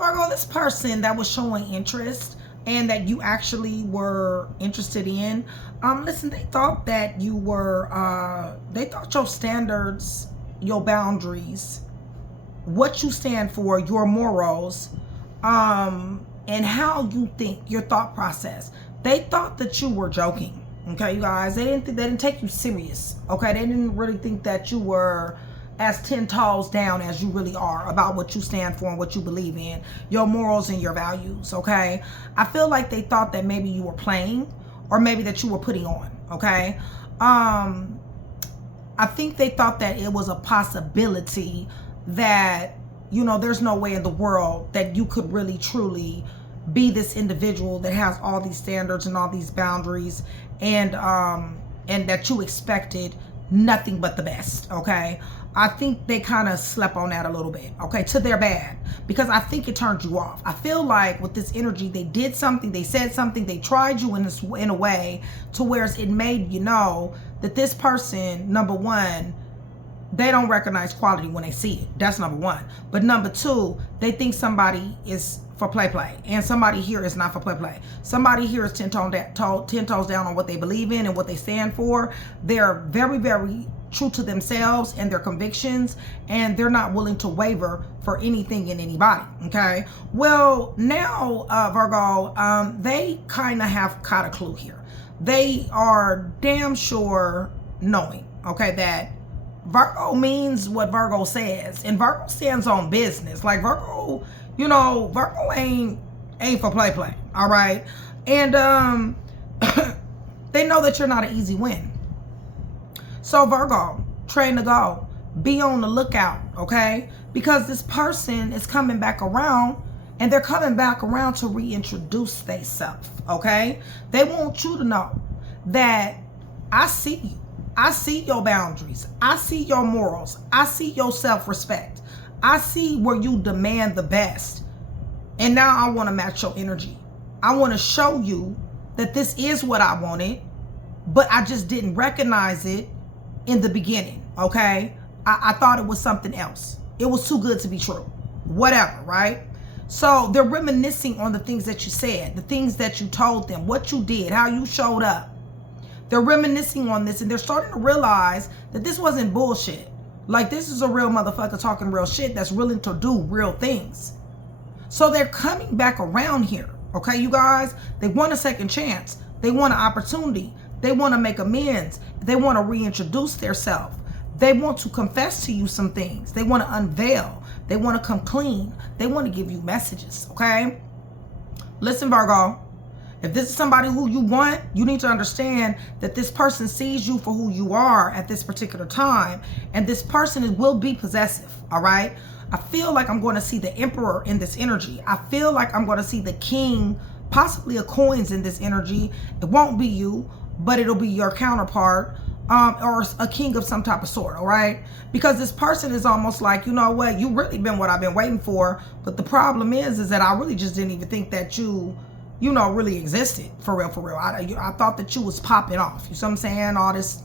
Virgo, this person that was showing interest and that you actually were interested in, listen, they thought that you were, they thought your standards, your boundaries, what you stand for, your morals, and how you think, your thought process. They thought that you were joking. Okay, you guys, they didn't take you serious. Okay, they didn't really think that you were as 10 toes down as you really are about what you stand for and what you believe in, your morals and your values. Okay, I feel like they thought that maybe you were playing, or maybe that you were putting on. Okay, I think they thought that it was a possibility that, you know, there's no way in the world that you could really truly be this individual that has all these standards and all these boundaries, and that you expected nothing but the best. Okay, I think they kind of slept on that a little bit, okay, to their bad, because I think it turned you off. I feel like with this energy, they did something, they said something, they tried you in a way to where it made you know that this person, number one, they don't recognize quality when they see it. That's number one. But number two, they think somebody is for play. And somebody here is not for play. Somebody here is 10 toes down on what they believe in and what they stand for. They're very, very true to themselves and their convictions, and they're not willing to waver for anything and anybody. Okay, well, now Virgo, they kind of have caught a clue here. They are damn sure knowing, okay, that Virgo means what Virgo says, and Virgo stands on business. Like Virgo, you know, Virgo ain't for play. All right, and they know that you're not an easy win. So Virgo, train to go. Be on the lookout, okay? Because this person is coming back around, and they're coming back around to reintroduce themselves, okay? They want you to know that I see you. I see your boundaries. I see your morals. I see your self-respect. I see where you demand the best. And now I want to match your energy. I want to show you that this is what I wanted, but I just didn't recognize it in the beginning, okay? I thought it was something else. It was too good to be true. Whatever, right? So they're reminiscing on the things that you said, the things that you told them, what you did, how you showed up. They're reminiscing on this, and they're starting to realize that this wasn't bullshit. Like, this is a real motherfucker talking real shit that's willing to do real things. So they're coming back around here, okay, you guys? They want a second chance. They want an opportunity. They want to make amends. They want to reintroduce themselves. They want to confess to you some things. They want to unveil. They want to come clean. They want to give you messages, okay? Listen, Virgo. If this is somebody who you want, you need to understand that this person sees you for who you are at this particular time. And this person will be possessive, all right? I feel like I'm going to see the Emperor in this energy. I feel like I'm going to see the King, possibly a coins in this energy. It won't be you, but it'll be your counterpart, or a king of some type of sort, all right? Because this person is almost like, you know what, you really been what I've been waiting for. But the problem is that I really just didn't even think that you know, really existed for real. I thought that you was popping off. You see what I'm saying? All this,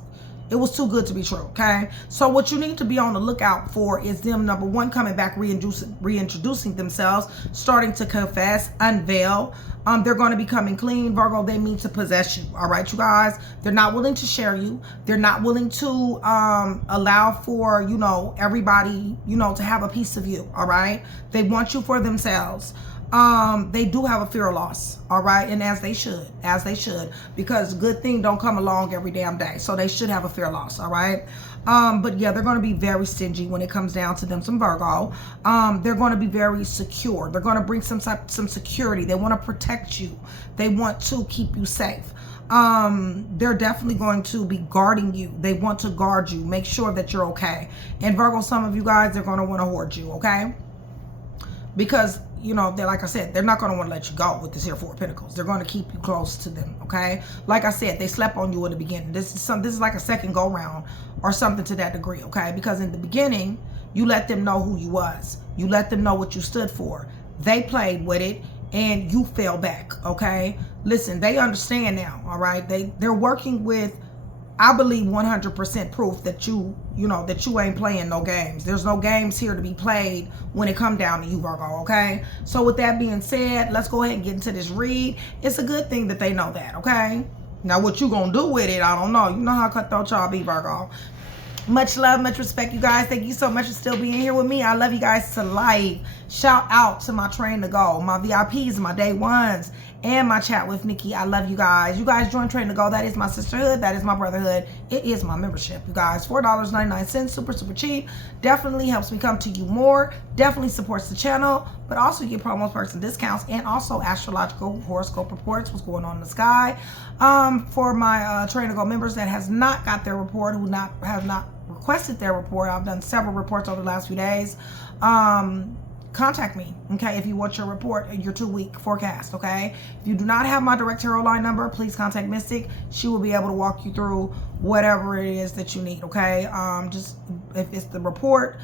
it was too good to be true, okay? So what you need to be on the lookout for is them, number one, coming back, reintroducing themselves, starting to confess, unveil. They're going to be coming clean. Virgo, they mean to possess you, all right, you guys? They're not willing to share you. They're not willing to allow for, you know, everybody, you know, to have a piece of you, all right? They want you for themselves. They do have a fear of loss, all right, and as they should, because good thing don't come along every damn day, so they should have a fear of loss, all right. But yeah, they're going to be very stingy when it comes down to them, some Virgo. They're going to be very secure. They're going to bring some security. They want to protect you. They want to keep you safe. They're definitely going to be guarding you. They want to guard you, make sure that you're okay. And Virgo, some of you guys, they're going to want to hoard you, okay, because, you know, they're, like I said, they're not going to want to let you go with this here Four of Pentacles. They're going to keep you close to them, okay? Like I said, they slept on you in the beginning. This is like a second go round or something to that degree, okay? Because in the beginning, you let them know who you was. You let them know what you stood for. They played with it, and you fell back, okay? Listen, they understand now, all right? They're working with I believe 100% proof that you know, that you ain't playing no games. There's no games here to be played when it come down to you, Virgo, okay? So with that being said, let's go ahead and get into this read. It's a good thing that they know that, okay? Now, what you gonna do with it, I don't know. You know how cutthroat y'all be, Virgo. Much love, much respect, you guys. Thank you so much for still being here with me. I love you guys to life. Shout out to my Train to Go, my VIPs, my day ones, and my chat with Nikki. I love you guys. You guys join Train to Go. That is my sisterhood. That is my brotherhood. It is my membership, you guys. $4.99. Super, super cheap. Definitely helps me come to you more. Definitely supports the channel. But also get promos, perks, and discounts. And also astrological horoscope reports. What's going on in the sky. For my Train to Go members that has not got their report, who have not requested their report. I've done several reports over the last few days. Contact me, okay, if you want your report, your 2-week forecast, okay? If you do not have my direct tarot line number, please contact Mystic. She will be able to walk you through whatever it is that you need, okay? Just if it's the report,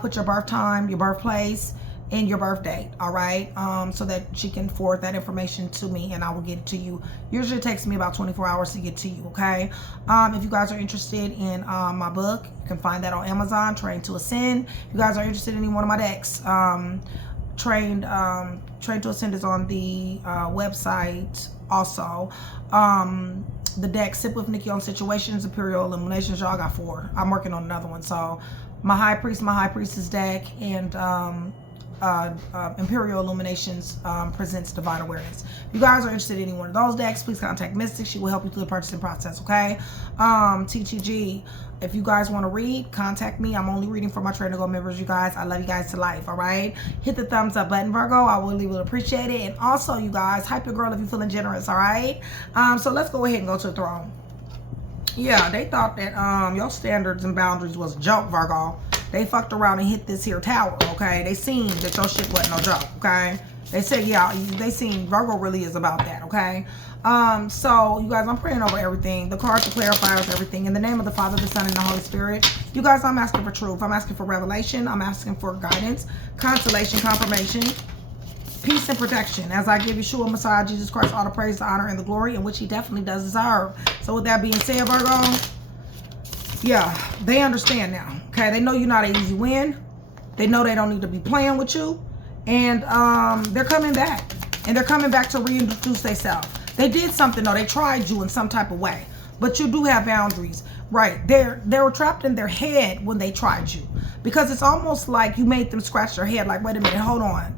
put your birth time, your birthplace, and your birth date, all right? So that she can forward that information to me and I will get it to you. Usually it takes me about 24 hours to get to you, okay? If you guys are interested in my book, you can find that on Amazon, Train to Ascend. If you guys are interested in any one of my decks, Train to Ascend is on the website also. The deck, Sip with Nikki on Situations, Imperial Illuminations, y'all got 4. I'm working on another one. So my High Priestess deck, and Imperial Illuminations presents Divine Awareness. If you guys are interested in any one of those decks, please contact Mystic. She will help you through the purchasing process, okay? TTG, if you guys want to read, contact me. I'm only reading for my Train to Go members, you guys. I love you guys to life, all right? Hit the thumbs up button, Virgo. I really would appreciate it. And also, you guys, hype your girl if you're feeling generous, all right? So let's go ahead and go to the throne. Yeah, they thought that your standards and boundaries was a joke, Virgo. They fucked around and hit this here tower, okay? They seen that your shit wasn't no joke, okay? They said, yeah, they seen Virgo really is about that, okay? So, you guys, I'm praying over everything. The cards, the clarifiers, everything. In the name of the Father, the Son, and the Holy Spirit. You guys, I'm asking for truth. I'm asking for revelation. I'm asking for guidance, consolation, confirmation, peace, and protection. As I give Yeshua, Messiah, Jesus Christ, all the praise, the honor, and the glory, in which he definitely does deserve. So, with that being said, Virgo, yeah, they understand now, okay? They know you're not an easy win. They know they don't need to be playing with you. And they're coming back. And they're coming back to reintroduce themselves. They did something, though. They tried you in some type of way. But you do have boundaries, right? They were trapped in their head when they tried you. Because it's almost like you made them scratch their head like, wait a minute, hold on.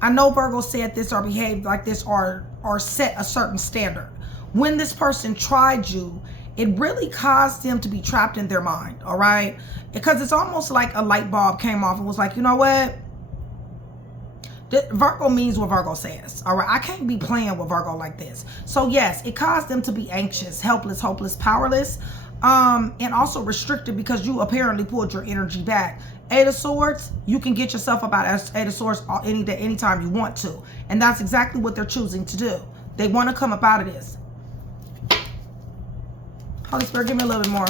I know Virgo said this or behaved like this or set a certain standard. When this person tried you, it really caused them to be trapped in their mind, all right? Because it's almost like a light bulb came off and was like, you know what? Virgo means what Virgo says, all right? I can't be playing with Virgo like this. So yes, it caused them to be anxious, helpless, hopeless, powerless, and also restricted because you apparently pulled your energy back. 8 of Swords, you can get yourself up out of 8 of Swords any day, anytime you want to. And that's exactly what they're choosing to do. They want to come up out of this. Holy Spirit, give me a little bit more.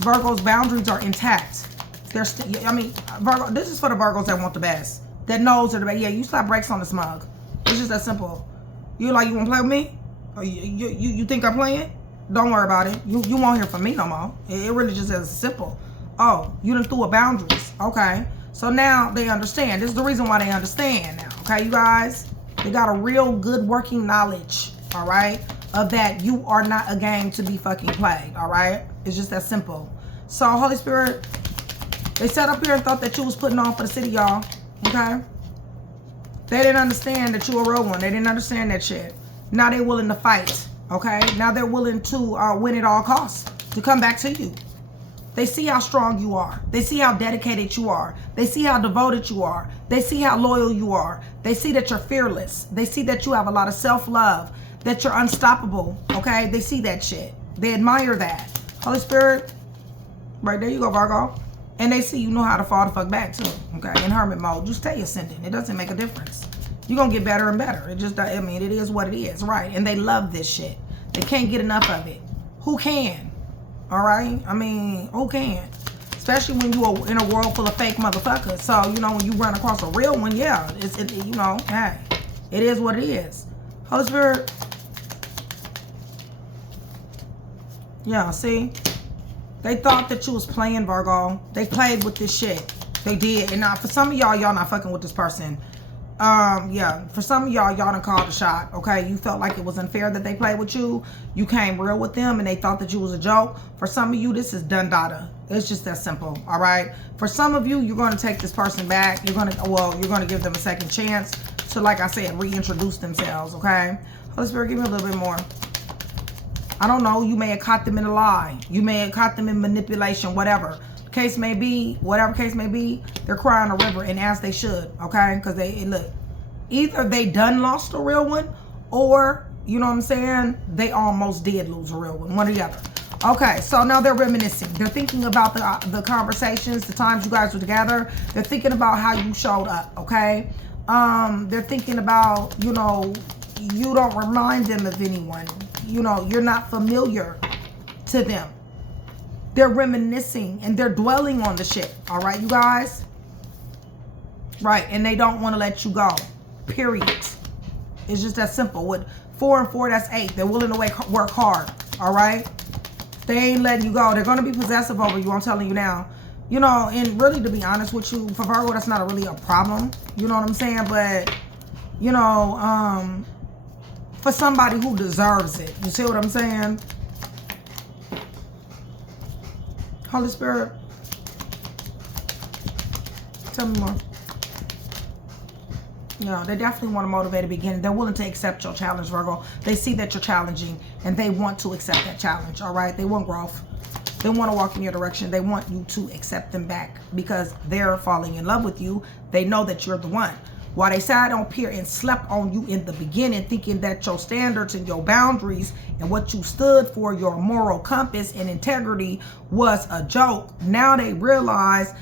Virgo's boundaries are intact. They're Virgo, this is for the Virgos that want the best. That knows that, yeah, you slap brakes on the smug. It's just that simple. You want to play with me? Or you think I'm playing? Don't worry about it. You won't hear from me no more. It really just is simple. Oh, you done threw a boundaries. Okay. So now they understand. This is the reason why they understand now. Okay, you guys? They got a real good working knowledge. All right? Of that you are not a game to be fucking played, all right? It's just that simple. So, Holy Spirit, they sat up here and thought that you was putting on for the city, y'all, okay? They didn't understand that you a real one. They didn't understand that shit. Now they're willing to fight, okay? Now they're willing to win at all costs, to come back to you. They see how strong you are. They see how dedicated you are. They see how devoted you are. They see how loyal you are. They see that you're fearless. They see that you have a lot of self-love, that you're unstoppable, okay? They see that shit. They admire that. Holy Spirit, right there you go, Virgo. And they see you know how to fall the fuck back too, okay? In hermit mode, you stay ascending. It doesn't make a difference. You're gonna get better and better. It just, I mean, it is what it is, right? And they love this shit. They can't get enough of it. Who can? All right? I mean, who can? Especially when you are in a world full of fake motherfuckers. So, you know, when you run across a real one, yeah, you know, hey, it is what it is. Holy Spirit, Yeah, see? They thought that you was playing, Virgo. They played with this shit. They did. And now, for some of y'all not fucking with this person. Yeah, for some of y'all done called the shot, okay? You felt like it was unfair that they played with you. You came real with them and they thought that you was a joke. For some of you, this is done data. It's just that simple, all right? For some of you, you're going to take this person back. You're going to give them a second chance to, like I said, reintroduce themselves, okay? Holy Spirit, give me a little bit more. I don't know. You may have caught them in a lie. You may have caught them in manipulation, whatever. Case may be, whatever case may be, they're crying a river, and as they should, okay? Because look, either they done lost a real one, or, you know what I'm saying, they almost did lose a real one or the other. Okay, so now they're reminiscing. They're thinking about the conversations, the times you guys were together. They're thinking about how you showed up, okay? They're thinking about, you know, you don't remind them of anyone. You know, you're not familiar to them. They're reminiscing and they're dwelling on the shit. All right, you guys? Right, and they don't want to let you go. Period. It's just that simple. With 4 and 4, that's 8. They're willing to work hard. All right? They ain't letting you go. They're going to be possessive over you. I'm telling you now. You know, and really, to be honest with you, for Virgo, that's not really a problem. You know what I'm saying? But, you know, for somebody who deserves it. You see what I'm saying? Holy Spirit, tell me more. Yeah, they definitely want a motivated beginning. They're willing to accept your challenge, Virgo. They see that you're challenging, and they want to accept that challenge, all right? They want growth. They want to walk in your direction. They want you to accept them back because they're falling in love with you. They know that you're the one. While they sat on pier and slept on you in the beginning, thinking that your standards and your boundaries and what you stood for, your moral compass and integrity was a joke, now they realize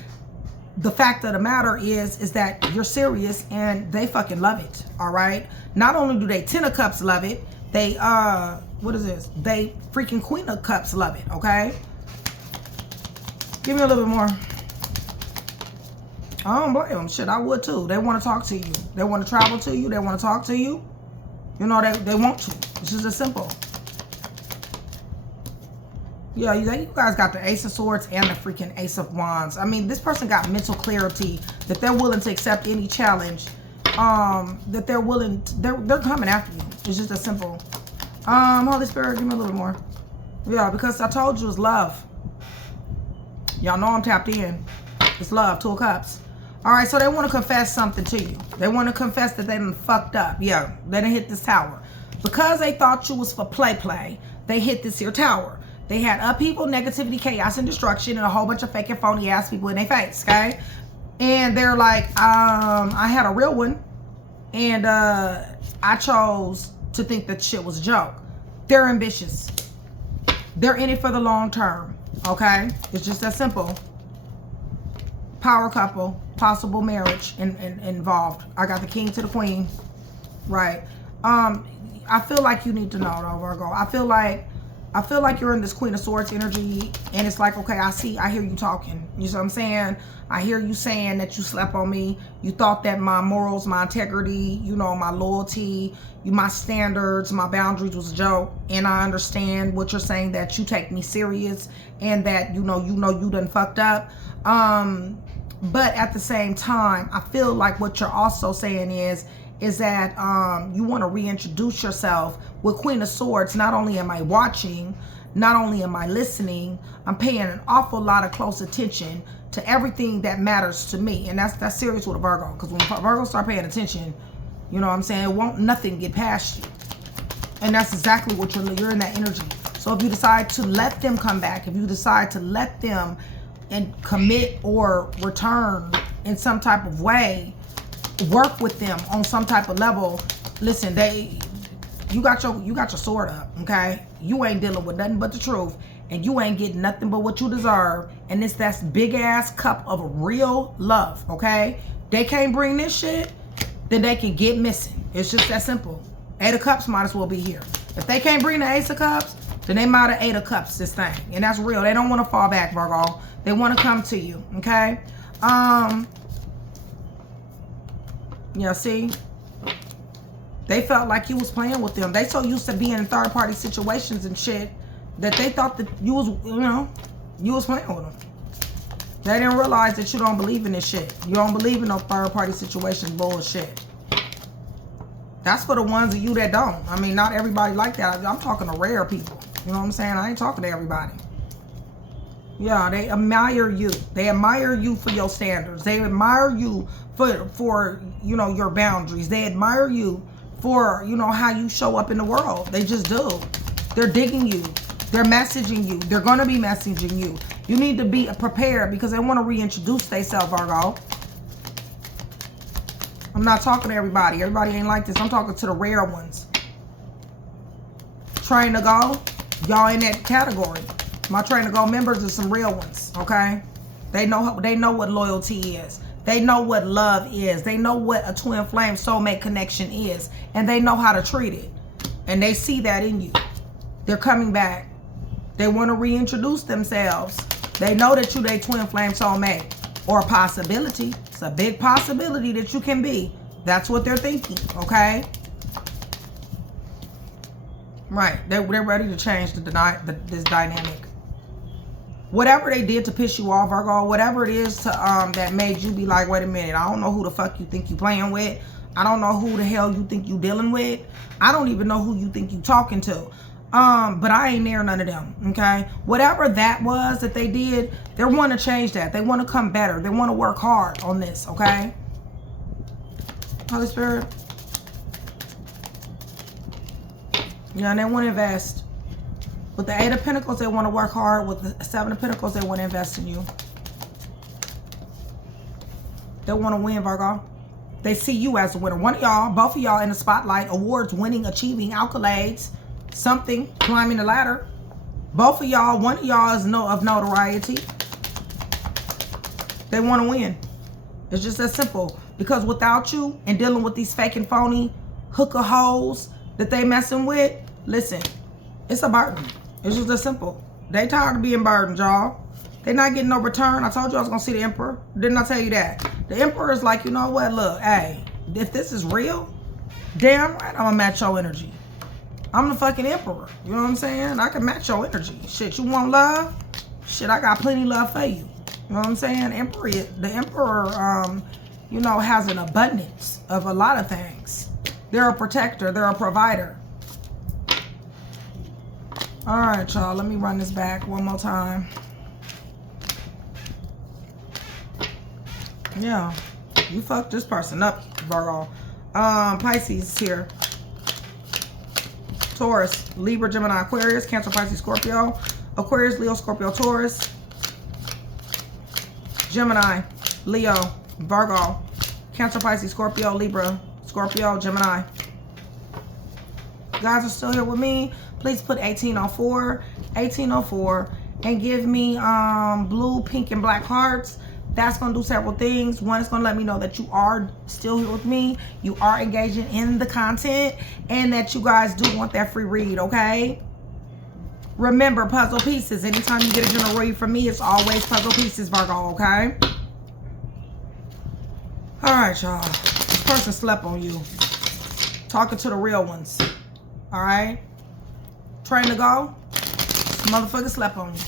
the fact of the matter is that you're serious and they fucking love it, all right? Not only do they 10 of Cups love it, they, what is this? They freaking Queen of Cups love it, okay? Give me a little bit more. I don't blame them. Shit, I would too. They want to talk to you. They want to travel to you. They want to talk to you. You know, they want to. It's just as simple. Yeah, you guys got the Ace of Swords and the freaking Ace of Wands. I mean, this person got mental clarity that they're willing to accept any challenge. That they're willing to, they're coming after you. It's just as simple. Holy Spirit, give me a little more. Yeah, because I told you it's love. Y'all know I'm tapped in. It's love, 2 of Cups. All right, so they want to confess something to you. They want to confess that they done fucked up. Yeah, they done hit this tower. Because they thought you was for play, they hit this here tower. They had upheaval, negativity, chaos, and destruction, and a whole bunch of fake and phony ass people in their face, okay? And they're like, I had a real one, and I chose to think that shit was a joke. They're ambitious. They're in it for the long term, okay? It's just that simple. Power couple, possible marriage involved. I got the King to the Queen, right? I feel like you need to know though, Virgo. I feel like you're in this Queen of Swords energy, and it's like, okay, I hear you talking. You see what I'm saying? I hear you saying that you slept on me. You thought that my morals, my integrity, you know, my loyalty, my standards, my boundaries was a joke. And I understand what you're saying, that you take me serious and that you know you done fucked up. But at the same time, I feel like what you're also saying is that you want to reintroduce yourself with Queen of Swords. Not only am I watching, not only am I listening, I'm paying an awful lot of close attention to everything that matters to me. And that's serious with a Virgo, because when Virgo start paying attention, you know what I'm saying, won't nothing get past you. And that's exactly what you're in that energy. So if you decide to let them come back, if you decide to let them and commit or return in some type of way, work with them on some type of level, listen, you got your sword up, okay? You ain't dealing with nothing but the truth, and you ain't getting nothing but what you deserve. And it's that big ass cup of real love, okay? They can't bring this shit, then they can get missing. It's just that simple. 8 of Cups might as well be here. If they can't bring the Ace of Cups, then they might have 8 of Cups this thing. And that's real. They don't want to fall back, Virgo. They want to come to you, okay? Yeah, see? They felt like you was playing with them. They so used to being in third-party situations and shit that they thought that you was, you was playing with them. They didn't realize that you don't believe in this shit. You don't believe in no third-party situation bullshit. That's for the ones of you that don't. I mean, not everybody like that. I'm talking to rare people. You know what I'm saying? I ain't talking to everybody. Yeah, they admire you. They admire you for your standards. They admire you for your boundaries. They admire you for, how you show up in the world. They just do. They're digging you. They're messaging you. They're going to be messaging you. You need to be prepared because they want to reintroduce themselves, Virgo. I'm not talking to everybody. Everybody ain't like this. I'm talking to the rare ones. Train to go. Y'all in that category. My Train to Go members are some real ones, okay? They know what loyalty is. They know what love is. They know what a twin flame soulmate connection is. And they know how to treat it. And they see that in you. They're coming back. They want to reintroduce themselves. They know that you're their twin flame soulmate. Or a possibility. It's a big possibility that you can be. That's what they're thinking, okay? Right. They're ready to change this dynamic. Whatever they did to piss you off, Virgo, whatever it is to that made you be like, wait a minute, I don't know who the fuck you think you playing with. I don't know who the hell you think you dealing with. I don't even know who you think you talking to. But I ain't near none of them, okay? Whatever that was that they did, they want to change that. They want to come better. They want to work hard on this, okay? Holy Spirit. Yeah, and they want to invest. With the 8 of Pentacles, they want to work hard. With the 7 of Pentacles, they want to invest in you. They want to win, Virgo. They see you as a winner. One of y'all, both of y'all in the spotlight, awards, winning, achieving, accolades, something, climbing the ladder. Both of y'all, one of y'all is of notoriety. They want to win. It's just that simple. Because without you and dealing with these fake and phony hooker hoes that they messing with, listen, it's a burden. It's just that simple. They tired of being burdened, y'all. They're not getting no return. I told you I was going to see the Emperor. Didn't I tell you that? The Emperor is like, you know what? Look, hey, if this is real, damn right I'm going to match your energy. I'm the fucking Emperor. You know what I'm saying? I can match your energy. Shit, you want love? Shit, I got plenty of love for you. You know what I'm saying? The Emperor, has an abundance of a lot of things. They're a protector. They're a provider. All right, y'all. Let me run this back one more time. Yeah. You fucked this person up, Virgo. Pisces is here. Taurus, Libra, Gemini, Aquarius, Cancer, Pisces, Scorpio. Aquarius, Leo, Scorpio, Taurus. Gemini, Leo, Virgo. Cancer, Pisces, Scorpio, Libra, Scorpio, Gemini. You guys are still here with me. Please put 1804, 1804, and give me blue, pink, and black hearts. That's going to do several things. One, it's going to let me know that you are still here with me. You are engaging in the content, and that you guys do want that free read, okay? Remember, puzzle pieces. Anytime you get a general read from me, it's always puzzle pieces, Virgo, okay? All right, y'all. This person slept on you. Talking to the real ones. All right? Train to go. This motherfucker slept on you.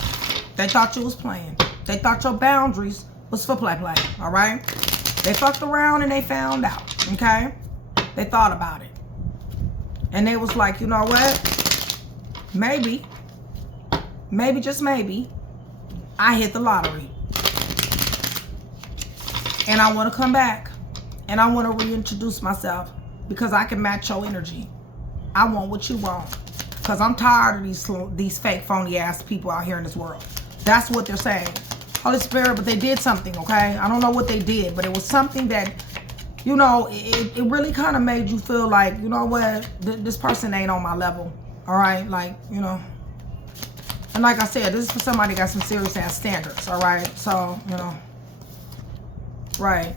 They thought you was playing. They thought your boundaries was for play. All right? They fucked around and they found out. Okay? They thought about it. And they was like, you know what? Maybe, just maybe, I hit the lottery. And I want to come back. And I want to reintroduce myself. Because I can match your energy. I want what you want. Because I'm tired of these fake, phony ass people out here in this world. That's what they're saying. Holy Spirit, but they did something, okay? I don't know what they did, but it was something that, it really kind of made you feel like, you know what? This person ain't on my level, all right? Like, And like I said, this is for somebody that got some serious ass standards, all right? So, right.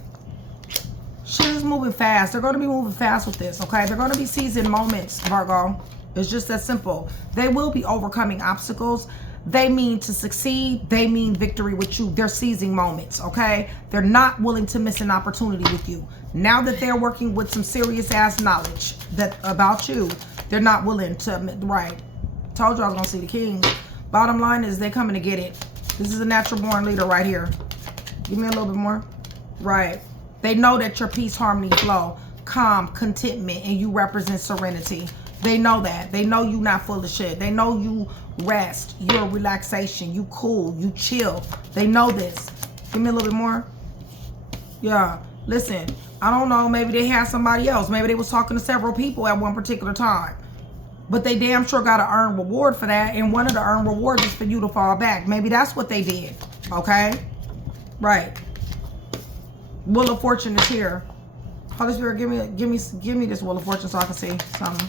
Shit is moving fast. They're going to be moving fast with this, okay? They're going to be seizing moments, Virgo. It's just that simple. They will be overcoming obstacles. They mean to succeed. They mean victory with you. They're seizing moments, okay? They're not willing to miss an opportunity with you. Now that they're working with some serious ass knowledge about you, they're not willing to, right. Told you I was going to see the king. Bottom line is they coming to get it. This is a natural born leader right here. Give me a little bit more. Right. They know that your peace, harmony, flow, calm, contentment, and you represent serenity. They know that. They know you not full of shit. They know you rest. You're relaxation. You cool. You chill. They know this. Give me a little bit more. Yeah. Listen, I don't know. Maybe they had somebody else. Maybe they was talking to several people at one particular time. But they damn sure got to earn reward for that. And one of the earned rewards is for you to fall back. Maybe that's what they did. Okay? Right. Wheel of Fortune is here. Holy Spirit, give me this Wheel of Fortune so I can see something.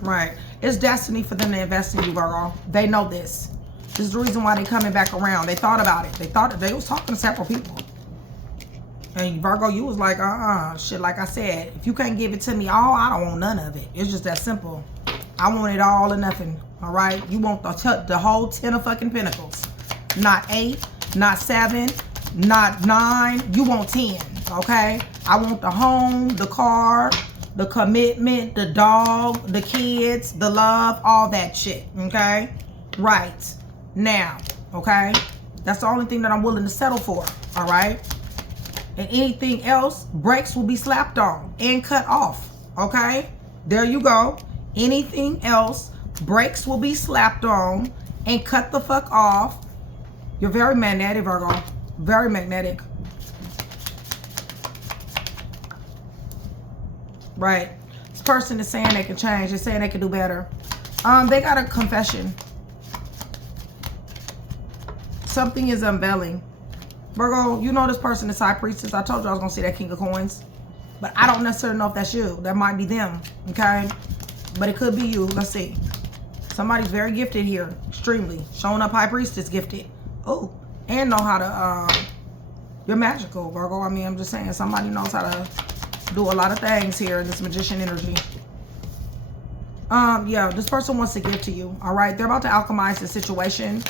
Right. It's destiny for them to invest in you, Virgo. They know this. This is the reason why they're coming back around. They thought about it. They thought they was talking to several people. And Virgo, you was like, shit, like I said, if you can't give it to me all, I don't want none of it. It's just that simple. I want it all or nothing. All right? You want the whole 10 of fucking pentacles. Not 8, not 7, not 9. You want 10, okay? I want the home, the car, the commitment, the dog, the kids, the love, all that shit, okay? Right. Now, okay? That's the only thing that I'm willing to settle for, all right? And anything else, brakes will be slapped on and cut off, okay? There you go. Anything else, brakes will be slapped on and cut the fuck off. You're very magnetic, Virgo. Very magnetic. Right. This person is saying they can change. They're saying they can do better. They got a confession. Something is unveiling. Virgo, you know this person is High Priestess. I told you I was going to see that King of Coins. But I don't necessarily know if that's you. That might be them. Okay? But it could be you. Let's see. Somebody's very gifted here. Extremely. Showing up High Priestess gifted. Oh. And know how to... you're magical, Virgo. I mean, I'm just saying. Somebody knows how to do a lot of things here in this magician energy. Yeah. This person wants to give to you. Alright? They're about to alchemize the situation.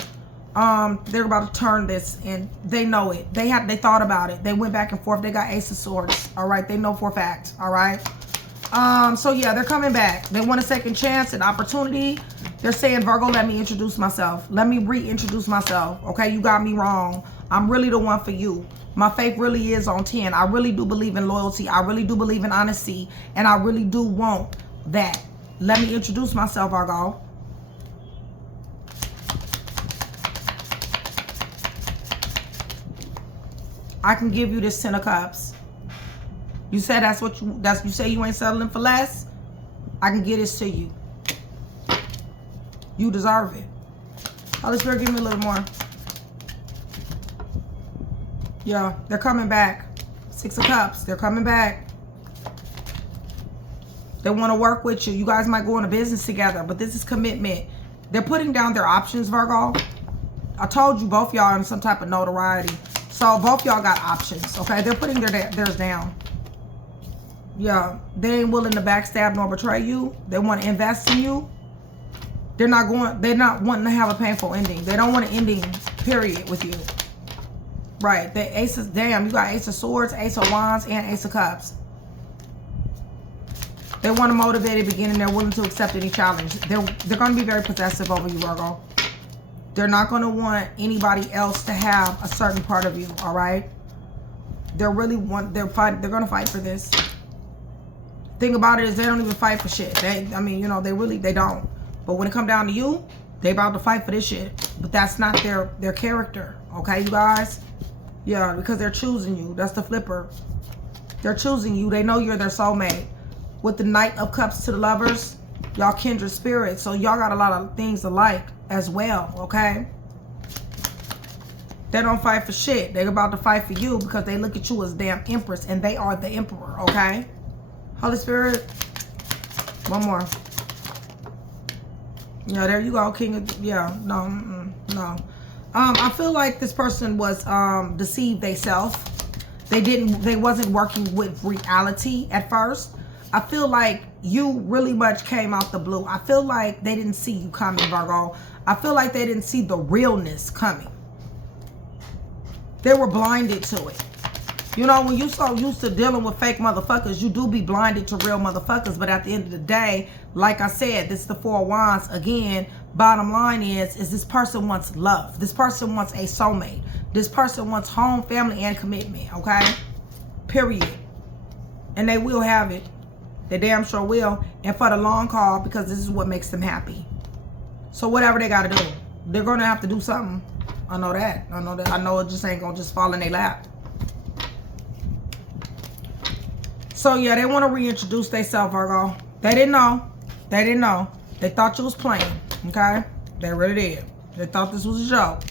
They're about to turn this, and they know it. They thought about it. They went back and forth. They got Ace of Swords. All right. They know for a fact. All right. So yeah, they're coming back. They want a second chance, an opportunity. They're saying, Virgo, let me introduce myself. Let me reintroduce myself. Okay. You got me wrong. I'm really the one for you. My faith really is on 10. I really do believe in loyalty. I really do believe in honesty. And I really do want that. Let me introduce myself, Virgo. I can give you this 10 of Cups. You said you say you ain't settling for less. I can get this to you. You deserve it. Holy Spirit, give me a little more. Yeah, they're coming back. 6 of Cups. They're coming back. They want to work with you. You guys might go into business together, but this is commitment. They're putting down their options, Virgo. I told you both y'all in some type of notoriety. So both y'all got options, okay? They're putting theirs down. Yeah, they ain't willing to backstab nor betray you. They want to invest in you. They're not wanting to have a painful ending. They don't want an ending, period, with you. Right, the aces, damn, you got Ace of Swords, Ace of Wands, and Ace of Cups. They want a motivated beginning. They're willing to accept any challenge. They're going to be very possessive over you, Virgo. They're not going to want anybody else to have a certain part of you, all right? They're going to fight for this. Thing about it is they don't even fight for shit. I mean, you know, they don't. But when it come down to you, they about to fight for this shit. But that's not their character, okay, you guys? Yeah, because they're choosing you. That's the flipper. They're choosing you. They know you're their soulmate. With the Knight of Cups to the Lovers, y'all kindred spirits. So y'all got a lot of things alike as well, okay? They don't fight for shit. They're about to fight for you because they look at you as damn empress and they are the emperor, okay? Holy Spirit. One more. Yeah, there you go, King of... Yeah, no, no. I feel like this person was deceived themselves. They wasn't working with reality at first. I feel like you really much came out the blue. I feel like they didn't see you coming, Virgo. I feel like they didn't see the realness coming. They were blinded to it. You know, when you so used to dealing with fake motherfuckers, you do be blinded to real motherfuckers. But at the end of the day, like I said, this is the Four of Wands. Again, bottom line is this person wants love. This person wants a soulmate. This person wants home, family, and commitment, okay? Period. And they will have it. They damn sure will. And for the long haul, because this is what makes them happy. So whatever they got to do, they're going to have to do something. I know that. I know that. I know it just ain't going to just fall in their lap. So, yeah, they want to reintroduce themselves, Virgo. They didn't know. They didn't know. They thought you was playing, okay? They really did. They thought this was a joke.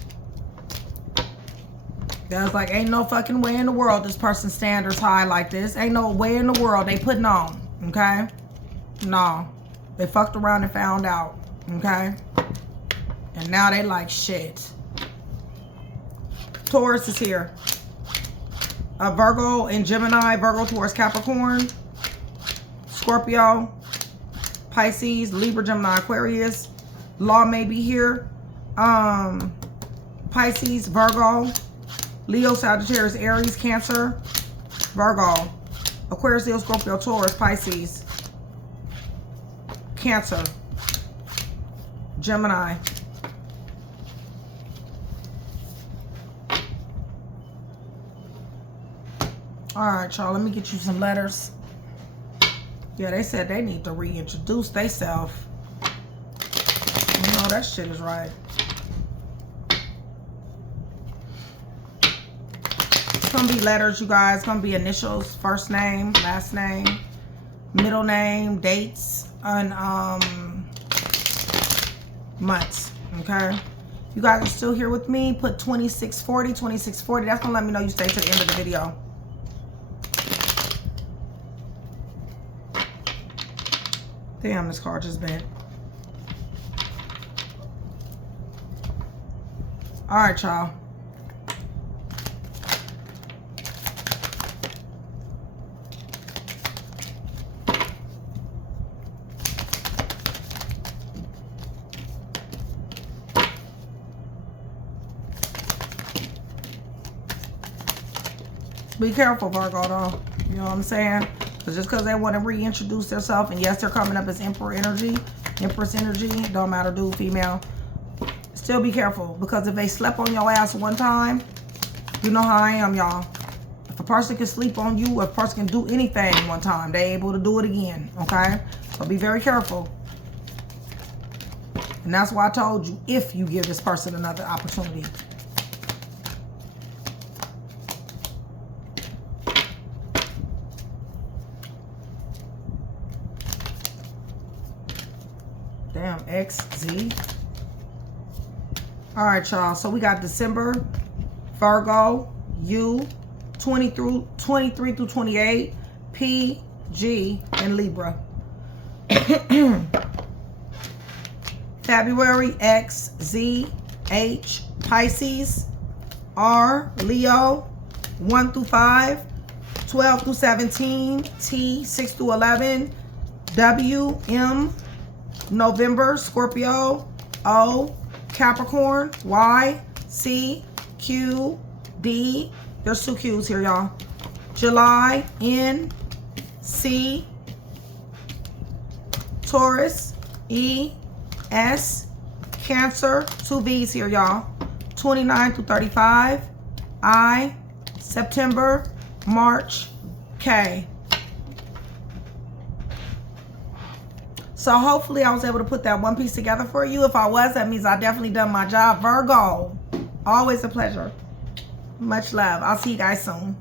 They was like, ain't no fucking way in the world this person's standards high like this. Ain't no way in the world they putting on, okay? No. They fucked around and found out, okay? And now they like, shit. Taurus is here. Virgo and Gemini, Virgo towards Capricorn, Scorpio, Pisces, Libra, Gemini, Aquarius. Law may be here. Pisces, Virgo, Leo, Sagittarius, Aries, Cancer, Virgo, Aquarius, Leo, Scorpio, Taurus, Pisces, Cancer, Gemini. All right, y'all, let me get you some letters. Yeah, they said they need to reintroduce themselves. You know, that shit is right. It's going to be letters, you guys. It's going to be initials, first name, last name, middle name, dates, and months, okay? You guys are still here with me. Put 2640, 2640. That's going to let me know you stay to the end of the video. Damn, this card just bent. All right, y'all. Be careful, Virgo, though. You know what I'm saying? Because just because they want to reintroduce themselves, and yes, they're coming up as Emperor energy, Empress energy, don't matter, dude, female. Still be careful, because if they slept on your ass one time, you know how I am, y'all. If a person can sleep on you, or a person can do anything one time, they're able to do it again, okay? So be very careful. And that's why I told you, if you give this person another opportunity. Damn, XZ. All right, y'all. So we got December, Virgo, U, 23 through 28, P, G, and Libra. February, X, Z, H, Pisces, R, Leo, 1 through 5, 12 through 17, T, 6 through 11, W, M, November, Scorpio, O, Capricorn, Y, C, Q, D. There's 2 Q's here, y'all. July, N, C, Taurus, E, S, Cancer, 2 V's here, y'all. 29 through 35, I, September, March, K. So hopefully I was able to put that one piece together for you. If I was, that means I definitely done my job. Virgo, always a pleasure. Much love. I'll see you guys soon.